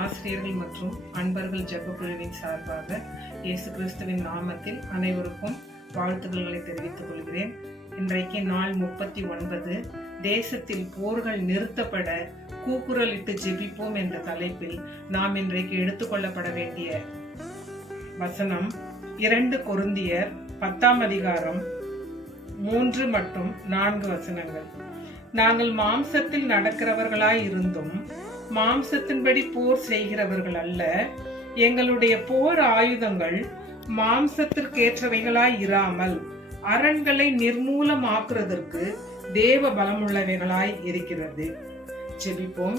ஆசிரியர்கள் மற்றும் அன்பர்கள் ஜெபக்குழுவின் சார்பாக இயேசு கிறிஸ்துவின் நாமத்தில் அனைவருக்கும் வாழ்த்துக்களை தெரிவித்துக் கொள்கிறேன். இன்றைக்கு நாள் முப்பத்தி ஒன்பது. தேசத்தில் போர்கள் நிறுத்தப்பட கூக்குரலிட்டு ஜெபிப்போம் என்ற தலைப்பில் நாம் இன்றைக்கு எடுத்துக்கொள்ளப்பட வேண்டிய வசனம் இரண்டு கொருந்தியர் பத்தாம் அதிகாரம் மூன்று மற்றும் நான்கு வசனங்கள். நாங்கள் மாம்சத்தில் நடக்கிறவர்களாய் இருந்தும் மாம்சத்தின்படி போர் செய்கிறவர்கள் அல்ல. எங்களுடைய போர் ஆயுதங்கள் மாம்சத்திற்கேற்றவைகளாய் இராமல் அரண்களை நிர்மூலமாக்குறதற்கு தேவ பலமுள்ளவைகளாய் இருக்கிறது. செபிப்போம்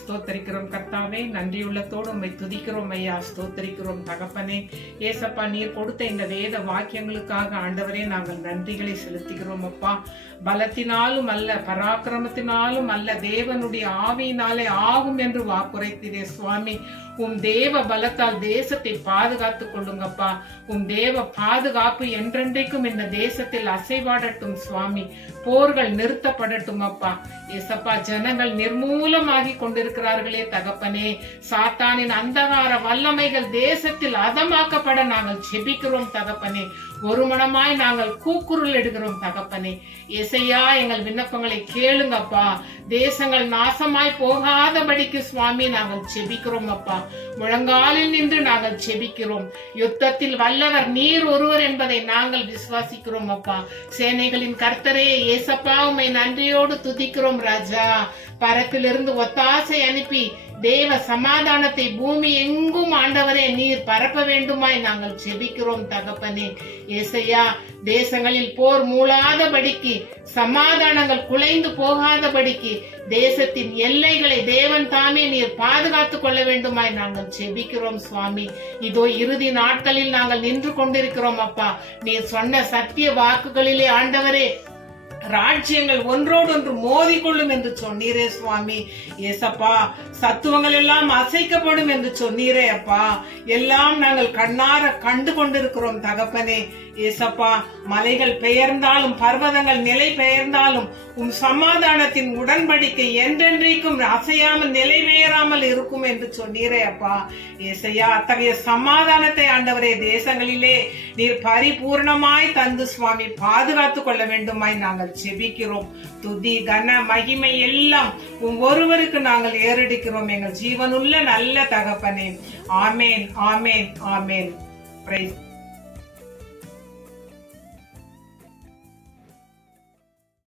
ஸ்தோத்தரிக்கிறோம் கர்த்தாவே நன்றியுள்ளத்தோடு உண்மை துதிக்கிறோம் ஐயா. ஸ்தோத்தரிக்கிறோம் தகப்பனே. ஏசப்பா நீர் கொடுத்த இந்த வேத வாக்கியங்களுக்காக ஆண்டவரே நாங்கள் நன்றிகளை செலுத்துகிறோம் அப்பா. பலத்தினாலும் அல்ல பராக்கிரமத்தினாலும் அல்ல தேவனுடைய ஆவியினாலே ஆகும் என்று வாக்குரைத்தீரே சுவாமி. உம் தேவ பலத்தால் தேசத்தை பாதுகாத்து கொள்ளுங்கப்பா. உம் தேவ பாதுகாப்பு என்றென்றைக்கும் இந்த தேசத்தில் அசைவாடட்டும் சுவாமி. போர்கள் நிறுத்தப்படட்டும் அப்பா. ஏசப்பா ஜனங்கள் நிர்மூலமாகி கொண்டிருக்கிறார்களே தகப்பனே. சாத்தானின் அந்தகார வல்லமைகள் தேசத்தில் அதமாக்கப்பட நாங்கள் செபிக்கிறோம் தகப்பனே. ஒரு மனமாய் நாங்கள் கூக்குரல் இடுகிறோம் தகப்பனே. இசையா எங்கள் விண்ணப்பங்களை கேளுங்கப்பா. தேசங்கள் நாசமாய் போகாதபடிக்கு சுவாமி நாங்கள் செபிக்கிறோம் அப்பா. முழங்காலில் நின்று நாங்கள் செபிக்கிறோம் யுத்தத்தில் வல்லவர் நீர் ஒருவர் என்பதை நாங்கள் விசுவாசிக்கிறோம் அப்பா. சேனைகளின் கர்த்தரே ஏசப்பா உம்மை நன்றியோடு துதிக்கிறோம் ராஜா. பரத்திலிருந்து ஒத்தாசை அனுப்பி தேவ சமாதானத்தை பூமி எங்கும் ஆண்டவரே நீர் பரப்ப வேண்டுமாய் நாங்கள் செபிக்கிறோம் தகப்பனே. ஏசையா தேசங்களில் போர் மூளாதபடிக்கு சமாதானங்கள் குலைந்து போகாதபடிக்கு தேசத்தின் எல்லைகளை தேவன் தாமே நீர் பாதுகாத்துக் கொள்ள வேண்டுமாய் நாங்கள் செபிக்கிறோம் சுவாமி. இதோ இறுதி நாட்களில் நாங்கள் நின்று கொண்டிருக்கிறோம் அப்பா. நீர் சொன்ன சத்திய வாக்குகளிலே ஆண்டவரே ராஜ்யங்கள் ஒன்றோடொன்று மோதிக்கொள்ளும் என்று சொன்னீரே சுவாமி. ஏசப்பா சத்துவங்கள் எல்லாம் அசைக்கப்படும் என்று சொன்னீரே அப்பா. எல்லாம் நாங்கள் கண்ணார கண்டு கொண்டிருக்கிறோம் தகப்பனே. ஏசப்பா மலைகள் பெயர்ந்தாலும் பர்வதங்கள் நிலை பெயர்ந்தாலும் உன் சமாதானத்தின் உடன்படிக்கை என்றென்றைக்கும் அசையாமல் நிலை பெயராமல் இருக்கும் என்று சொன்னீரே அப்பா. ஏசையா அத்தகைய சமாதானத்தை ஆண்டவரே தேசங்களிலே நீர் பரிபூர்ணமாய் தந்து சுவாமி பாதுகாத்து கொள்ள வேண்டுமாய் நாங்கள் செபிக்கிறோம். துதி கன மகிமை எல்லாம் உன் ஒருவருக்கு நாங்கள் ஏறெடுக்கிறோம். எங்கள் ஜீவனுள்ள நல்ல தகப்பனே. ஆமேன் ஆமேன் ஆமேன். பிரைஸ்